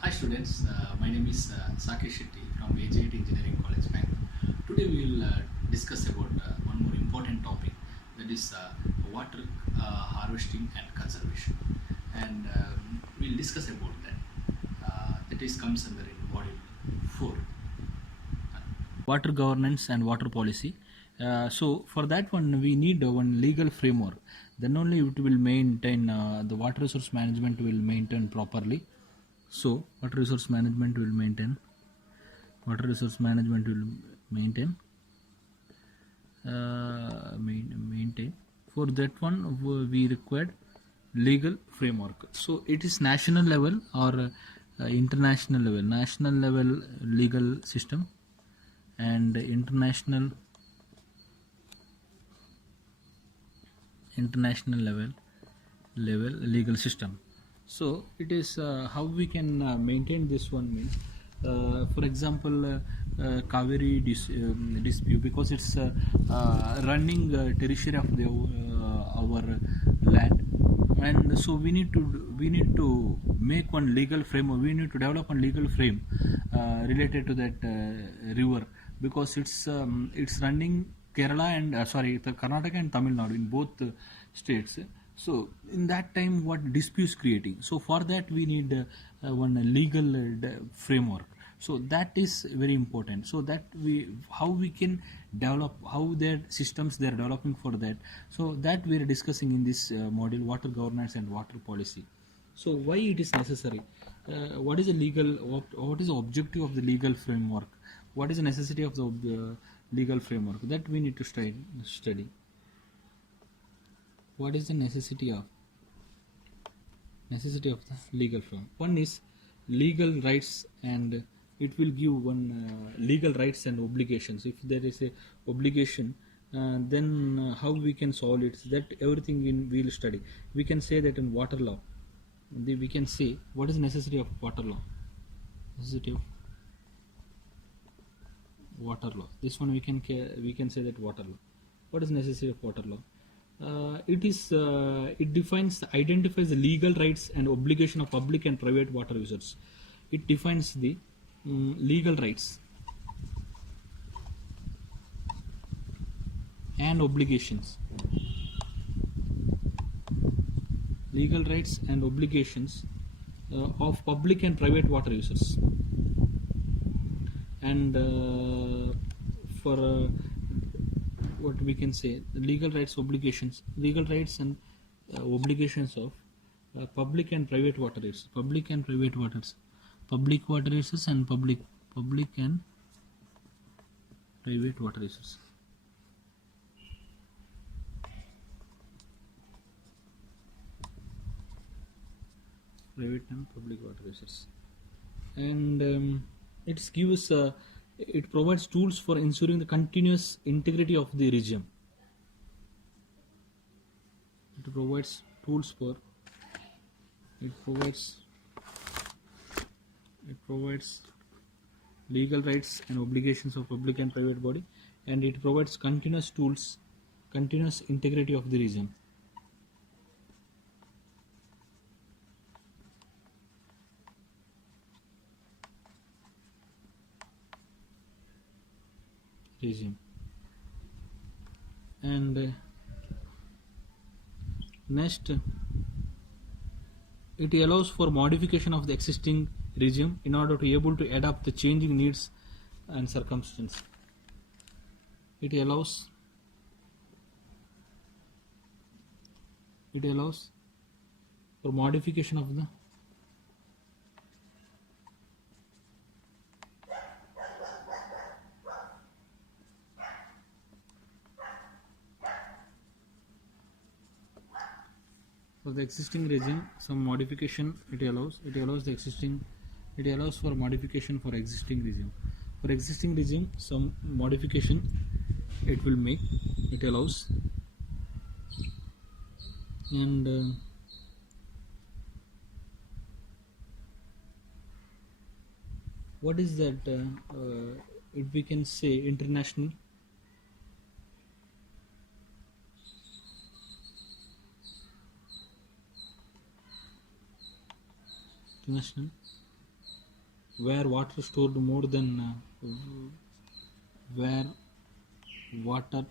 Hi students, my name is Sakesh Shetty from AJ8 Engineering College, Bangalore. Today we will discuss about one more important topic, that is water harvesting and conservation. And we'll discuss about that. That is comes under in module 4. Water governance and water policy. So for that one we need one legal framework, then only it will maintain the water resource management will maintain properly. So water resource management will maintain maintain. For that one we required legal framework. So it is national level or international level. National level legal system and international level legal system. So it is how we can maintain this one means, for example, Kaveri dispute, because it's running territory of our land, and so we need to make one legal frame. We need to develop a legal frame related to that river, because it's running Kerala and the Karnataka and Tamil Nadu in both states. So in that time, what disputes creating? So for that, we need one legal framework. So that is very important. So that how we can develop, how their systems they are developing for that. So that we are discussing in this module, water governance and water policy. So why it is necessary? What is the what is the objective of the legal framework? What is the necessity of the legal framework? That we need to study. What is the necessity of the legal framework? One is legal rights, and it will give one legal rights and obligations. If there is a obligation, then how we can solve it? That everything we will study. We can say that in water law, we can say what is the necessity of water law. Necessity of water law. This one we can say that water law. What is necessary of water law? It defines, identifies the legal rights and obligation of public and private water users. It defines the legal rights and obligations. Legal rights and obligations of public and private water users. And for what we can say, the legal rights and obligations of public and private water users, public water users and public and private water users. Private and public water users. And it provides tools for ensuring the continuous integrity of the region. It provides tools for it provides legal rights and obligations of public and private body, and it provides continuous integrity of the region. And next, it allows for modification of the existing regime in order to be able to adapt the changing needs and circumstances. It allows for modification of the existing regime. Some modification it allows for modification for existing regime. Some modification it will make, it allows. And what is that we can say international where water stored more than where water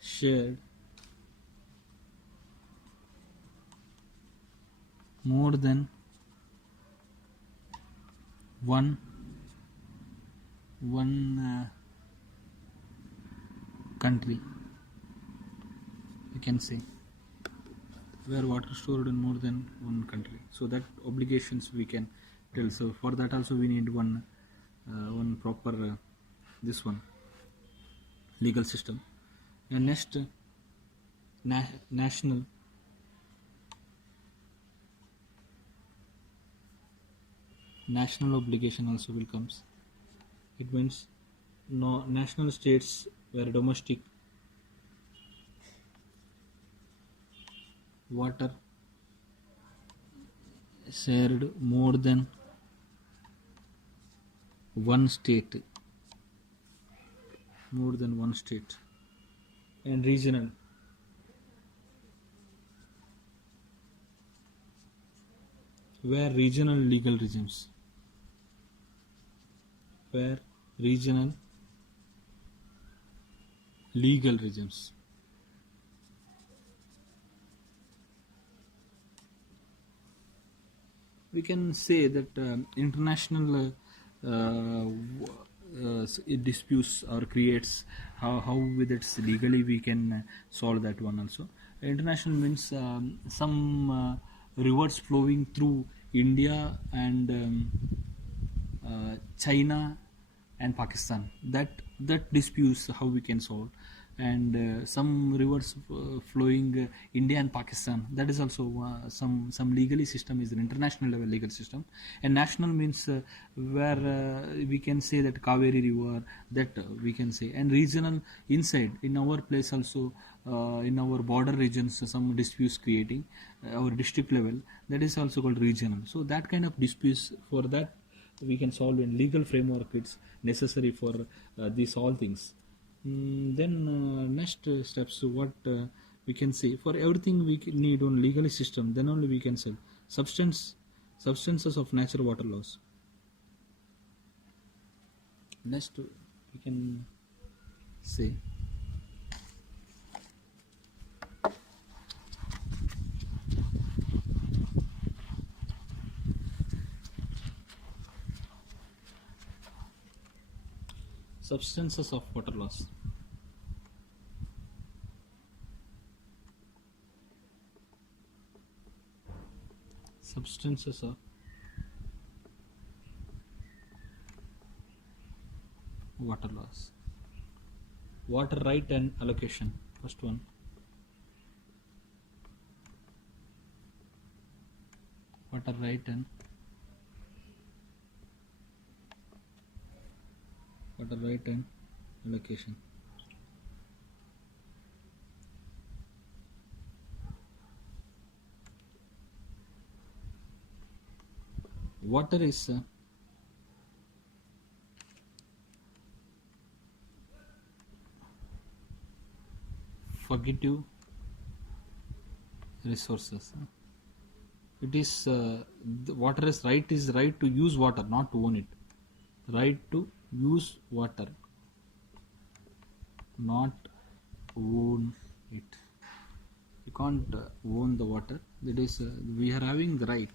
shared more than one country, you can say, where water stored in more than one country. So that obligations we can tell. So for that also we need one proper this one legal system. And next national obligation also will comes. It means no national states where domestic water shared more than one state, and regional where regional legal regimes, we can say that international disputes or creates how with it's legally we can solve that one also. International means some rivers flowing through India and China and Pakistan, that disputes how we can solve. And some rivers flowing India and Pakistan, that is also some legally system is an international level legal system. And national means where we can say that Kaveri river, that we can say. And regional, inside in our place also, in our border regions some disputes creating our district level, that is also called regional. So that kind of disputes, for that we can solve in legal framework, it's necessary for these all things. Then next steps, what we can say, for everything we need on legal system, then only we can say substances of natural water laws. Next we can say substances of water laws. Substances of water laws. Water right and allocation. First one. Water right and allocation. Water is fugitive resources. It is the water is right to use water, not to own it. Right to use water, not own it. You can't own the water. That is, we are having the right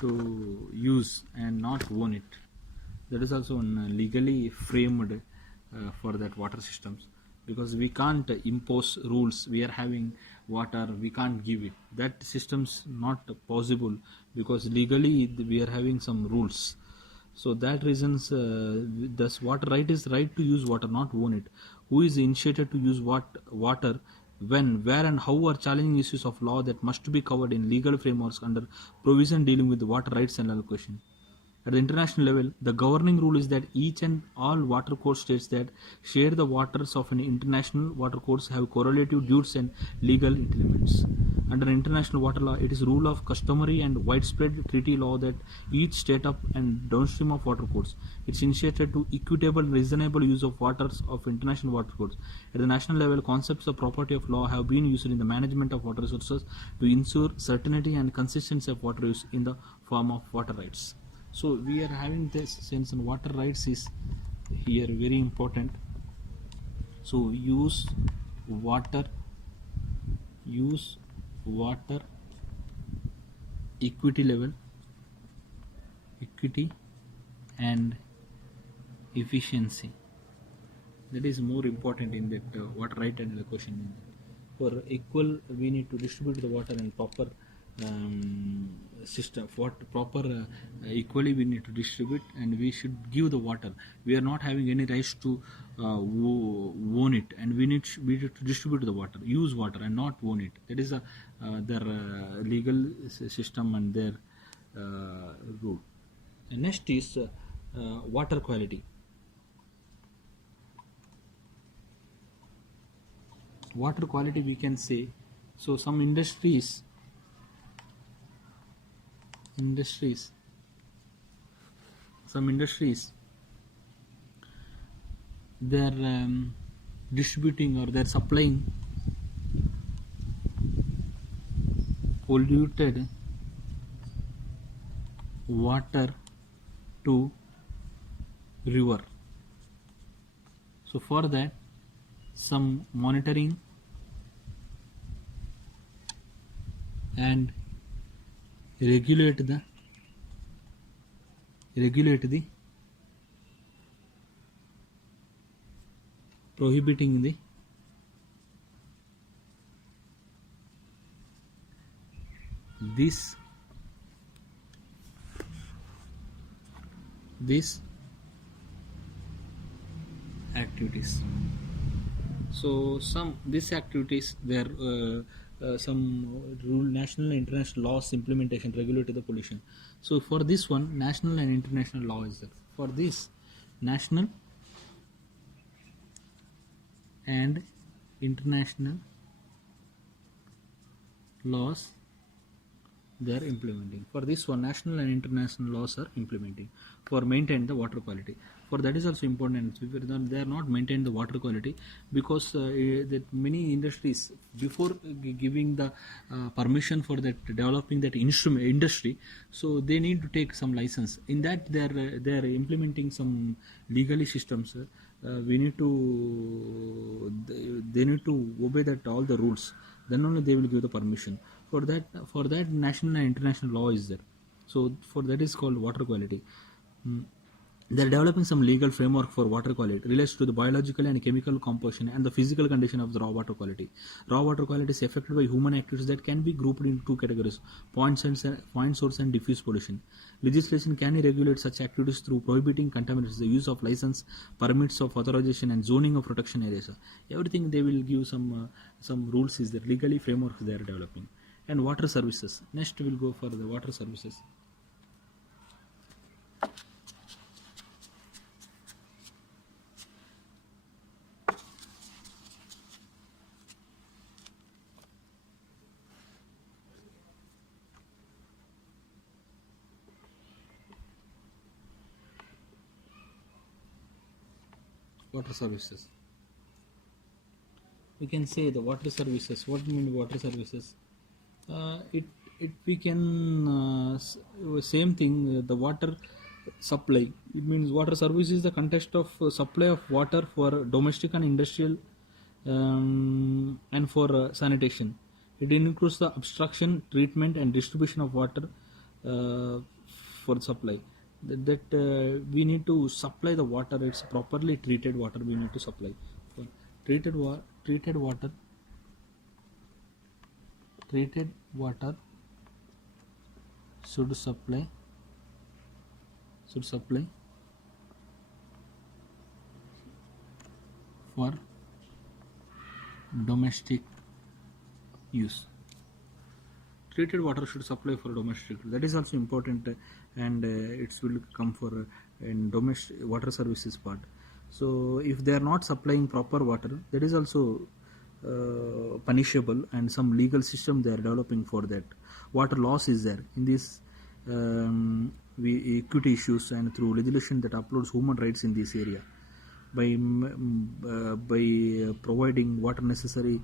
to use and not own it. That is also legally framed for that water systems, because we can't impose rules. We are having water, we can't give it. That system's not possible, because legally we are having some rules. So that reasons this water right is right to use water, not own it. Who is initiated to use water, when, where and how are challenging issues of law that must be covered in legal frameworks under provision dealing with the water rights and allocation. At the international level, the governing rule is that each and all water court states that share the waters of an international water courts have correlative duties and legal entitlements. Under international water law, it is rule of customary and widespread treaty law that each state up and downstream of water courts, it's initiated to equitable, reasonable use of waters of international water courts. At the national level, concepts of property of law have been used in the management of water resources to ensure certainty and consistency of water use in the form of water rights. So we are having this sense, and water rights is here very important. So water use water equity level, equity and efficiency. That is more important in that water right and the question. For equal, we need to distribute the water in proper system. What proper equally we need to distribute, and we should give the water. We are not having any rights to own it, and we need to distribute the water, use water, and not own it. That is their legal system and their rule. And next is water quality. Water quality, we can say, so some industries they're distributing or they're supplying polluted water to river. So for that, some monitoring and regulate the prohibiting this activities. So some these activities, there some rule, national and international laws implementation regulate the pollution. So for this one, national and international law is there. For this, national and international laws they are implementing. For this one, national and international laws are implementing for maintain the water quality. For that is also important. They are not maintain the water quality because that many industries, before giving the permission for that developing that industry, so they need to take some license. In that they are implementing some legally systems. We need to they need to obey that all the rules. Then only they will give the permission. For that national and international law is there. So for that is called water quality. They are developing some legal framework for water quality relates to the biological and chemical composition and the physical condition of the raw water quality. Raw water quality is affected by human activities that can be grouped into two categories: point source and diffuse pollution. Legislation can regulate such activities through prohibiting contaminants, the use of license, permits of authorization, and zoning of protection areas. Everything they will give some rules is there, legally frameworks they are developing. And water services. Next we will go for the water services. Water services. We can say the water services. What do you mean water services? It we can same thing. The water supply. It means water service is the context of supply of water for domestic and industrial and for sanitation. It includes the abstraction, treatment, and distribution of water for supply. That we need to supply the water. It's properly treated water. We need to supply. For treated water should supply for domestic use. Treated water should supply for domestic. That is also important, and it will come for in domestic water services part. So if they are not supplying proper water, that is also punishable, and some legal system they are developing for that. Water loss is there in this equity issues, and through legislation that uploads human rights in this area by providing water necessary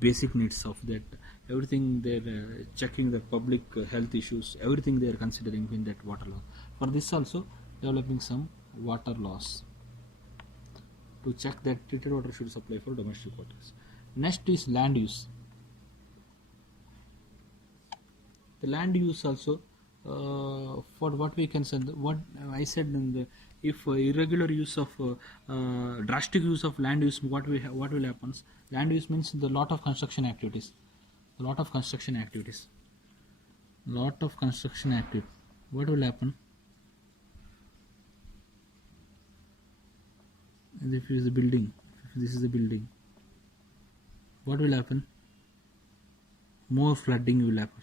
basic needs of that. Everything they're checking the public health issues. Everything they are considering in that water law. For this also developing some water laws to check that treated water should supply for domestic waters. Next is land use. The land use also, for what we can say, what I said in the, if irregular use of drastic use of land use, what will happen? Land use means the lot of construction activities, lot of construction activities, lot of construction activity. What will happen? If it is a building, if this is a building, what will happen? More flooding will happen.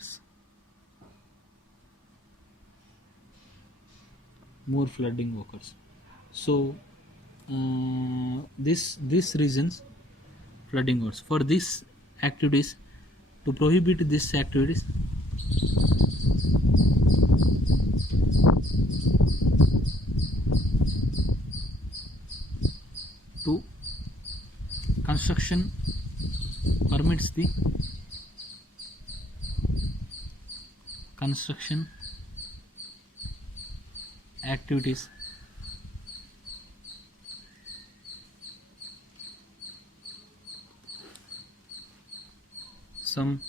More flooding occurs. So this reasons flooding occurs. For these activities, to prohibit these activities, to construction permits the construction activities some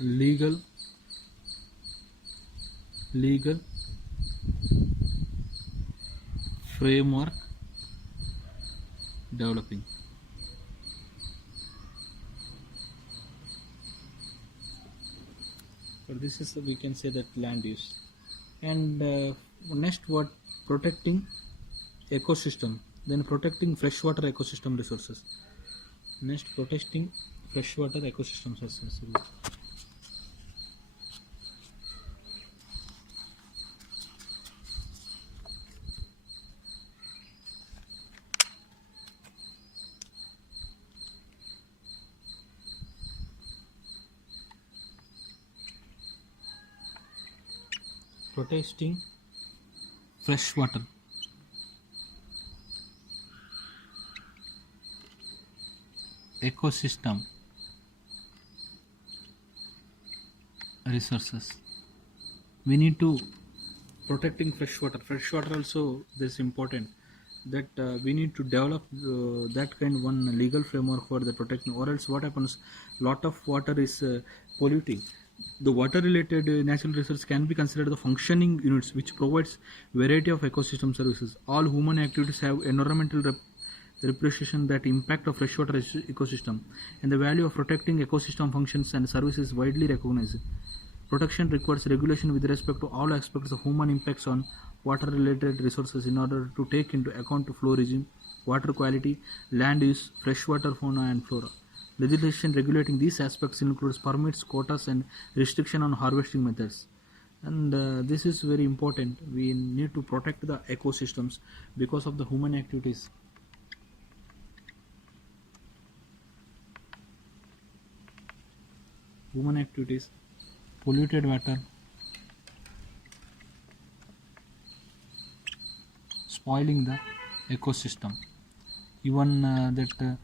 legal framework developing. For this is, we can say that land use. And next, what? Protecting ecosystem. Then protecting freshwater ecosystem resources. Next, protecting freshwater ecosystem resources. Protecting freshwater ecosystem resources. We need to protecting freshwater. Freshwater also this important, that we need to develop that kind one legal framework for the protection, or else what happens? Lot of water is polluting. The water related natural resources can be considered the functioning units which provides variety of ecosystem services. All human activities have environmental representation that impact of freshwater ecosystem, and the value of protecting ecosystem functions and services is widely recognized. Protection requires regulation with respect to all aspects of human impacts on water related resources in order to take into account flow regime, water quality, land use, freshwater fauna and flora. Legislation regulating these aspects includes permits, quotas and restriction on harvesting methods. And this is very important. We need to protect the ecosystems because of the human activities. Human activities, polluted water, spoiling the ecosystem. Even that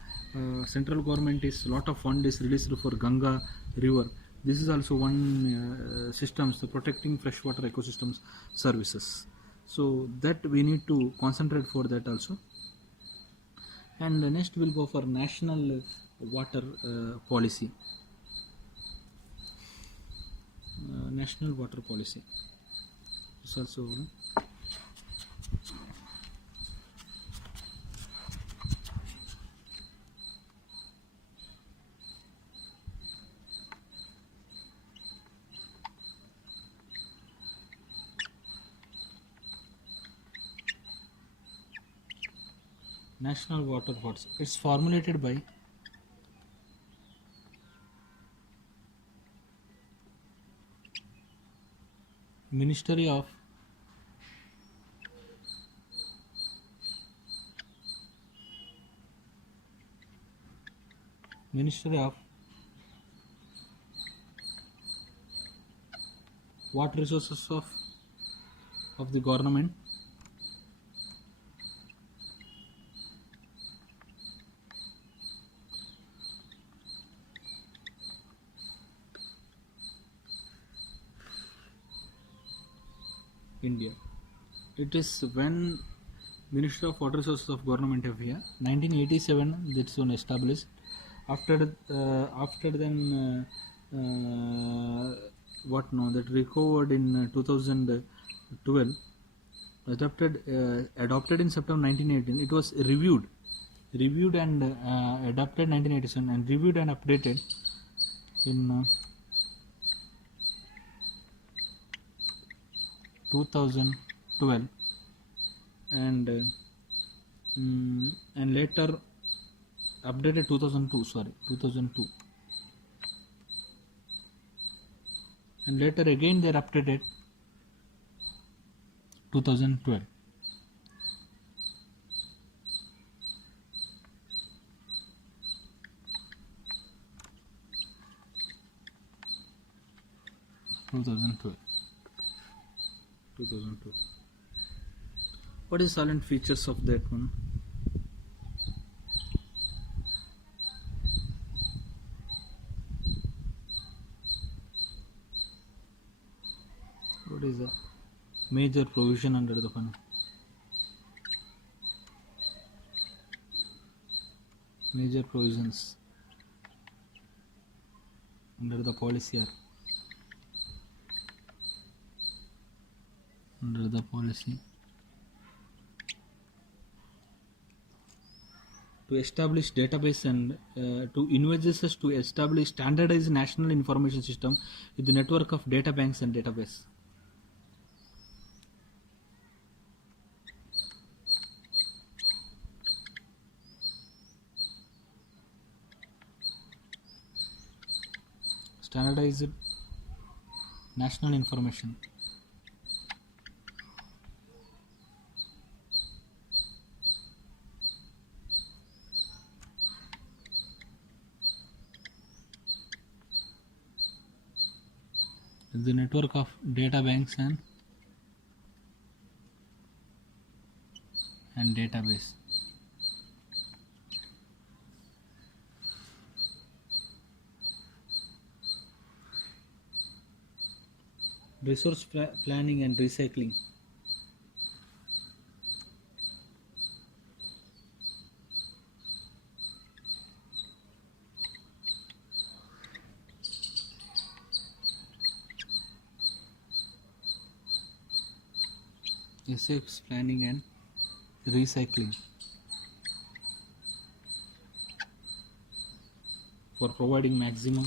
central government is lot of fund is released for Ganga river. This is also one systems to protecting freshwater ecosystems services. So that we need to concentrate for that also. And next we'll go for national water policy. National water policy. This also. National water policy. It's formulated by Ministry of Water Resources of the government, India. It is when Ministry of Water Resources of Government of India, 1987, this one established. After then, what no, that recovered in 2012, adopted in September 1918. It was reviewed and adopted 1987 and reviewed and updated in 2012 and later updated 2002 and later again they are updated 2012. What is silent features of that one? What is the major provision under the fund? Major provisions under the policy are under the policy to establish database and to envisages to establish standardized national information system with the network of data banks and database. Standardized national information. The network of data banks and database. Resource planning and recycling. Resource planning and recycling for providing maximum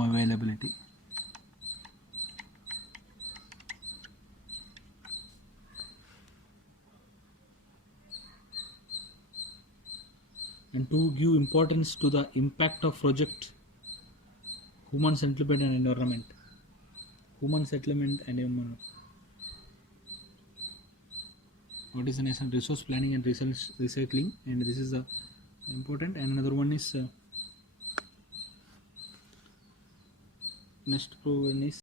availability. And to give importance to the impact of project, human settlement and environment. Human settlement and environment. What is the nation? Resource planning and recycling, and this is the important. And another one is next provision is